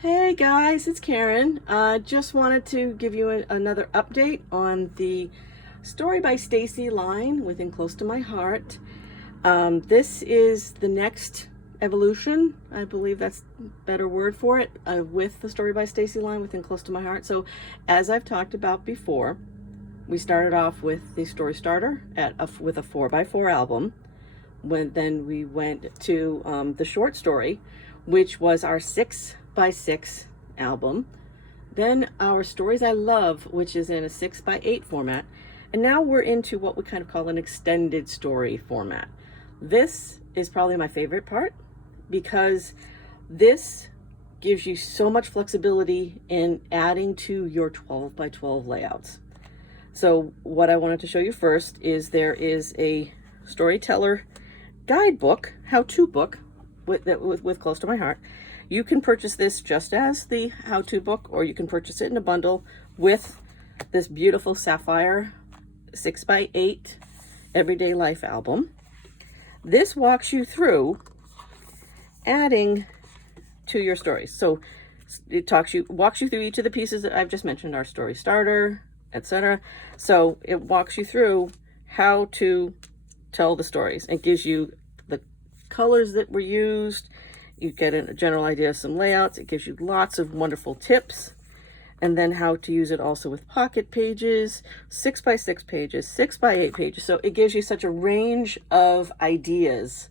Hey guys, it's Karen. Just wanted to give you another update on the Story by Stacy line within Close to My Heart. This is the next evolution, I believe that's a better word for it, with the Story by Stacy line within Close to My Heart. So as I've talked about before, we started off with the story starter with a 4x4 album. Then we went to the short story, which was our 6x6 album. Then our Stories I Love, which is in a 6x8 format. And now we're into what we kind of call an extended story format. This is probably my favorite part because this gives you so much flexibility in adding to your 12x12 layouts. So what I wanted to show you first is there is a storyteller guidebook, how-to book with Close to My Heart. You can purchase this just as the how-to book, or you can purchase it in a bundle with this beautiful sapphire 6x8 everyday life album. This walks you through adding to your stories. So it walks you through each of the pieces that I've just mentioned, our story starter, etc. So it walks you through how to tell the stories. It gives you the colors that were used. You get a general idea of some layouts. It gives you lots of wonderful tips. And then how to use it also with pocket pages, 6x6 pages, 6x8 pages. So it gives you such a range of ideas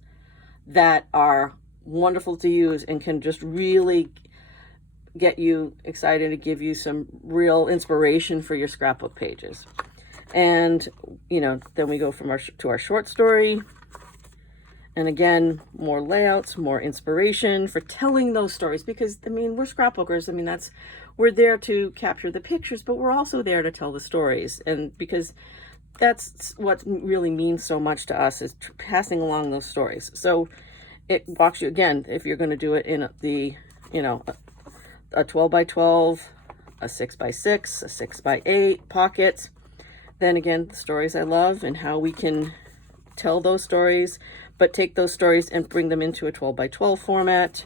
that are wonderful to use and can just really get you excited to give you some real inspiration for your scrapbook pages. And, then we go to our short story. And again, more layouts, more inspiration for telling those stories because, we're scrapbookers. We're there to capture the pictures, but we're also there to tell the stories. And because that's what really means so much to us is passing along those stories. So it walks you, again, if you're going to do it in a 12x12, a 6x6, a 6x8 pockets. Then again, the Stories I Love and how we can tell those stories, but take those stories and bring them into a 12x12 format,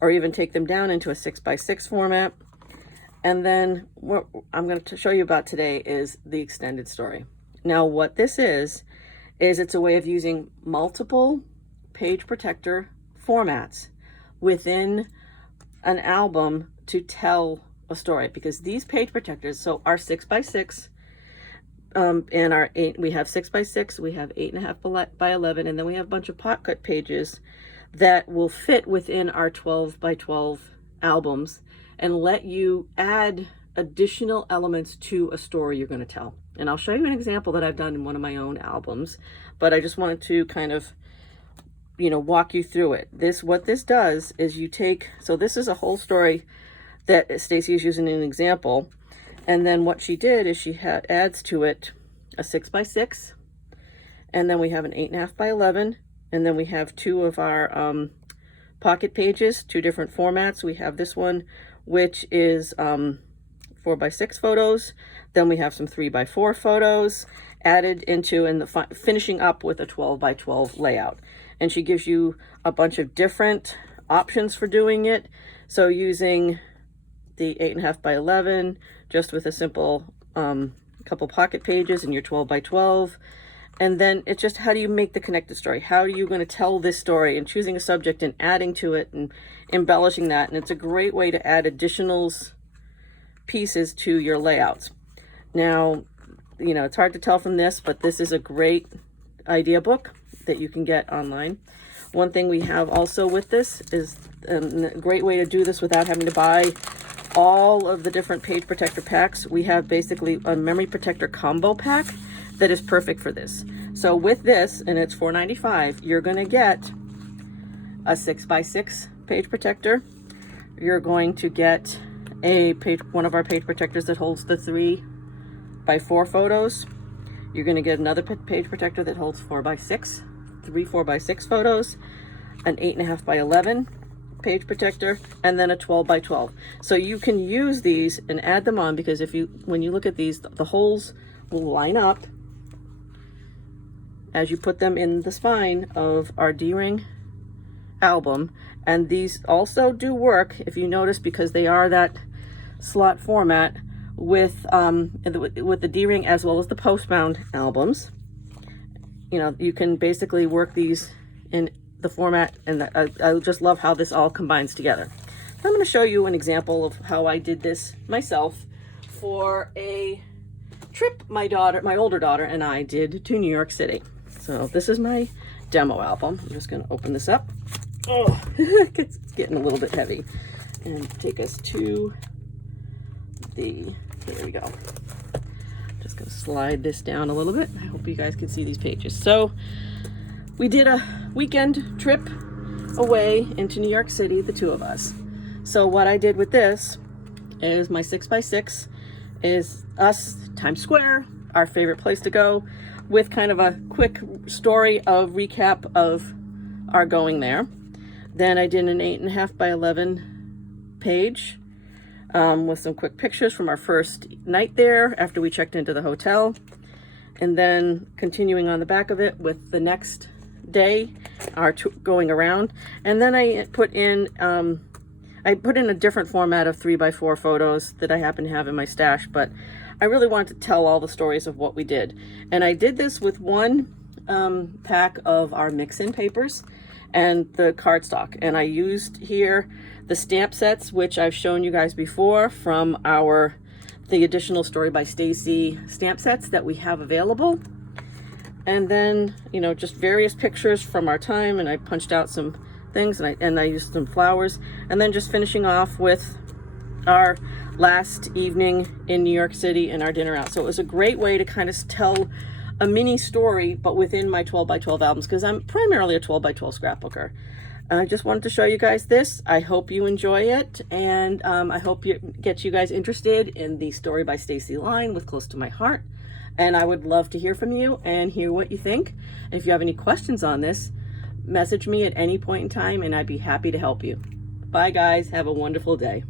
or even take them down into a 6x6 format. And then what I'm going to show you about today is the extended story. Now, what this is it's a way of using multiple page protector formats within an album to tell a story, because these page protectors, so our 6x6 and our 8, we have 6x6, we have 8.5 by 11, and then we have a bunch of pocket pages that will fit within our 12x12 albums and let you add additional elements to a story you're going to tell. And I'll show you an example that I've done in one of my own albums, but I just wanted to kind of walk you through it. What this does is so this is a whole story that Stacy is using an example. And then what she did is she adds to it a 6x6. And then we have an 8.5 by 11. And then we have two of our pocket pages, two different formats. We have this one, which is 4x6 photos. Then we have some 3x4 photos added into, and finishing up with a 12x12 layout. And she gives you a bunch of different options for doing it. So using the 8.5 by 11, just with a simple couple pocket pages in your 12x12. And then it's just, how do you make the connected story? How are you going to tell this story? And choosing a subject and adding to it and embellishing that. And it's a great way to add additional pieces to your layouts. Now, it's hard to tell from this, but this is a great idea book that you can get online. One thing we have also with this is a great way to do this without having to buy all of the different page protector packs. We have basically a memory protector combo pack that is perfect for this. So with this, and it's $4.95, you're going to get a 6x6 page protector. You're going to get one of our page protectors that holds the 3x4 photos. You're going to get another page protector that holds 4x6, 4x6 photos, an 8.5 by 11 page protector, and then a 12x12. So you can use these and add them on, because when you look at these, the holes will line up as you put them in the spine of our D-ring album, and these also do work, if you notice, because they are that slot format with the D-ring as well as the post-bound albums. You know, you can basically work these in the format, and I just love how this all combines together. I'm going to show you an example of how I did this myself for a trip my older daughter and I did to New York City. So this is my demo album. I'm just going to open this up. Oh, it's getting a little bit heavy. And take us to here we go. Just going to slide this down a little bit. I hope you guys can see these pages. So we did a weekend trip away into New York City, the two of us. So what I did with this is my 6x6 is us, Times Square, our favorite place to go, with kind of a quick story of recap of our going there. Then I did an 8.5 by 11 page with some quick pictures from our first night there after we checked into the hotel. And then continuing on the back of it with the next day, our going around. And then I put in a different format of 3x4 photos that I happen to have in my stash, but I really wanted to tell all the stories of what we did. And I did this with one pack of our mix-in papers and the cardstock. And I used here the stamp sets, which I've shown you guys before from the additional Story by Stacy stamp sets that we have available. And then, you know, just various pictures from our time, and I punched out some things, and I used some flowers, and then just finishing off with our last evening in New York City and our dinner out. So it was a great way to kind of tell a mini story, but within my 12 by 12 albums, because I'm primarily a 12 by 12 scrapbooker. I just wanted to show you guys this. I hope you enjoy it, and I hope it gets you guys interested in the Story by Stacy line with Close to My Heart. And I would love to hear from you and hear what you think. If you have any questions on this, message me at any point in time, and I'd be happy to help you. Bye, guys. Have a wonderful day.